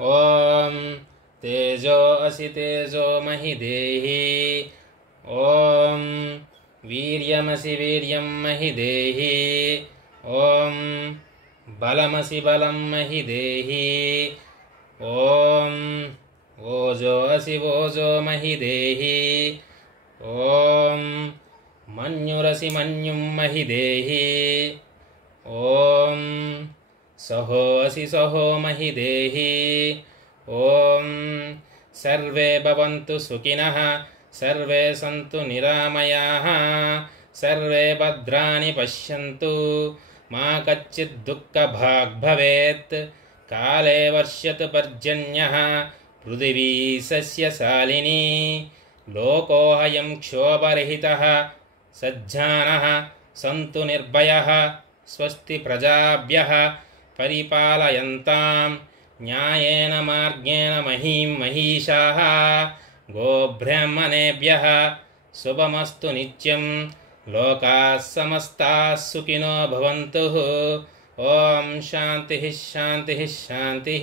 ॐ तेजो असि तेजो महि देहि। ॐ वीर्यमसि वीर्यं महि देहि। ॐ बलमसि बलं महि देहि। ॐ ओजो असि ओजो महि देहि। ॐ मन्युरसि मन्युं महि देहि। ॐ सहो असि सहो महि देहि। ॐ सर्वे भवन्तु सुखिनः, सर्वे सन्तु निरामयाः, सर्वे भद्राणि पश्यन्तु, मा कच्चित् दुःखभाग् भवेत्। काले वर्ष्यतु पर्जन्यः, पृथिवी सस्यशालिनी। लोकोऽयं क्षोभरहितः, सज्जानः सन्तु निर्भयः। स्वस्ति प्रजाभ्यः परिपालयन्तां न्यायेन मार्गेण महीं महिषाः। गोब्राह्मणेभ्यः शुभमस्तु नित्यं। लोकाः समस्ताः सुखिनो भवन्तु। ॐ शान्तिः शान्तिः शान्तिः।